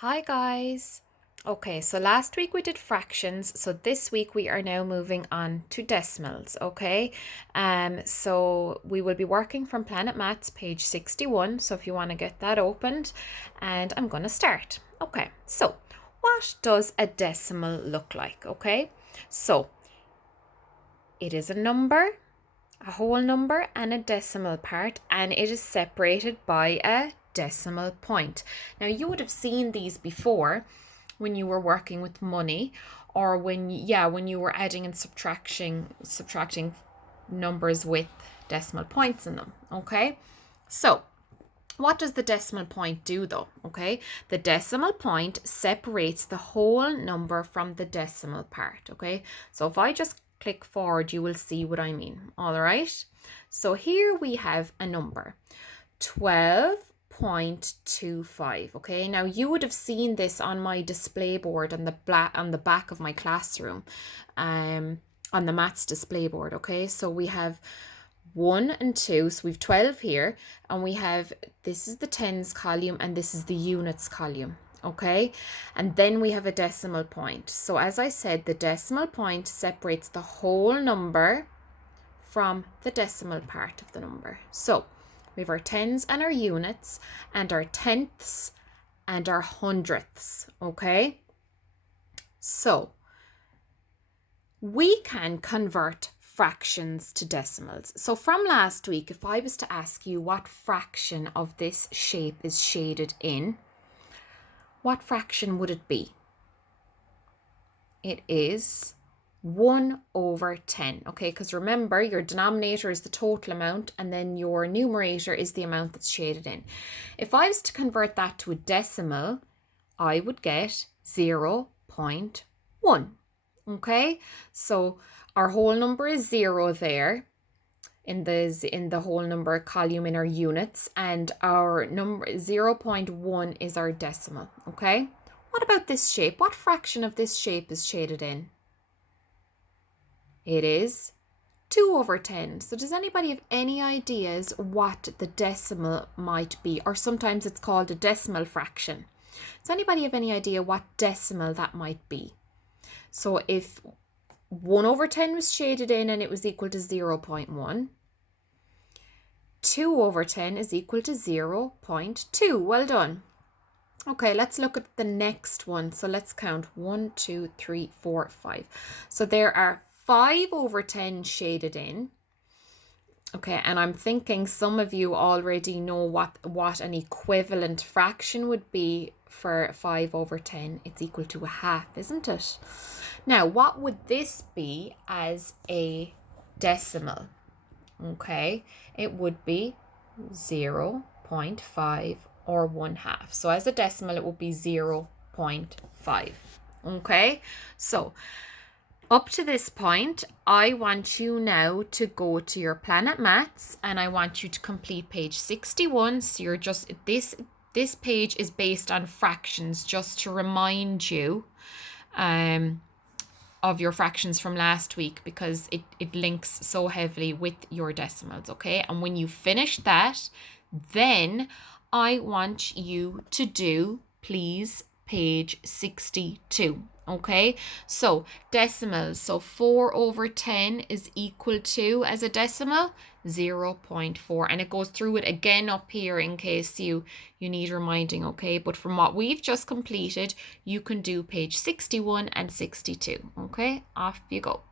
Hi guys. Okay, so last week we did fractions, so this week we are now moving on to decimals, okay? So we will be working from Planet Maths page 61, so if you want to get that opened, and I'm going to start. Okay, so what does a decimal look like, okay? So it is a number, a whole number and a decimal part, and it is separated by a decimal point. Now you would have seen these before when you were working with money, or when you were adding and subtracting numbers with decimal points in them. Okay, so what does the decimal point do though? Okay, the decimal point separates the whole number from the decimal part. Okay, so if I just click forward, you will see what I mean. All right, so here we have a number 12.25. Okay, now you would have seen this on my display board on the back of my classroom, on the maths display board. Okay, so we have 1 and 2, so we've 12 here, and we have, this is the tens column and this is the units column. Okay, and then we have a decimal point. So as I said, the decimal point separates the whole number from the decimal part of the number. So we have our tens and our units and our tenths and our hundredths. Okay, so we can convert fractions to decimals. So from last week, if I was to ask you what fraction of this shape is shaded in, what fraction would it be? It is 1 over 10, okay? Because remember, your denominator is the total amount and then your numerator is the amount that's shaded in. If I was to convert that to a decimal, I would get 0.1, okay? So our whole number is 0 there in the whole number column in our units, and our number 0.1 is our decimal, okay? What about this shape? What fraction of this shape is shaded in? It is 2 over 10. So does anybody have any ideas what the decimal might be? Or sometimes it's called a decimal fraction. Does anybody have any idea what decimal that might be? So if 1 over 10 was shaded in and it was equal to 0.1, 2 over 10 is equal to 0.2. Well done. Okay, let's look at the next one. So let's count 1, 2, 3, 4, 5. So there are 5 over 10 shaded in. Okay, and I'm thinking some of you already know what an equivalent fraction would be for 5 over 10. It's equal to a half, isn't it? Now, what would this be as a decimal? Okay, it would be 0.5 or 1/2. So as a decimal, it would be 0.5. Okay, so up to this point, I want you now to go to your Planet Maths and I want you to complete page 61. So you're just, this page is based on fractions, just to remind you of your fractions from last week, because it links so heavily with your decimals, okay? And when you finish that, then I want you to do, please, page 62. Okay, so decimals. So 4 over 10 is equal to, as a decimal, 0.4. And it goes through it again up here in case you need reminding, okay? But from what we've just completed, you can do page 61 and 62. Okay, off you go.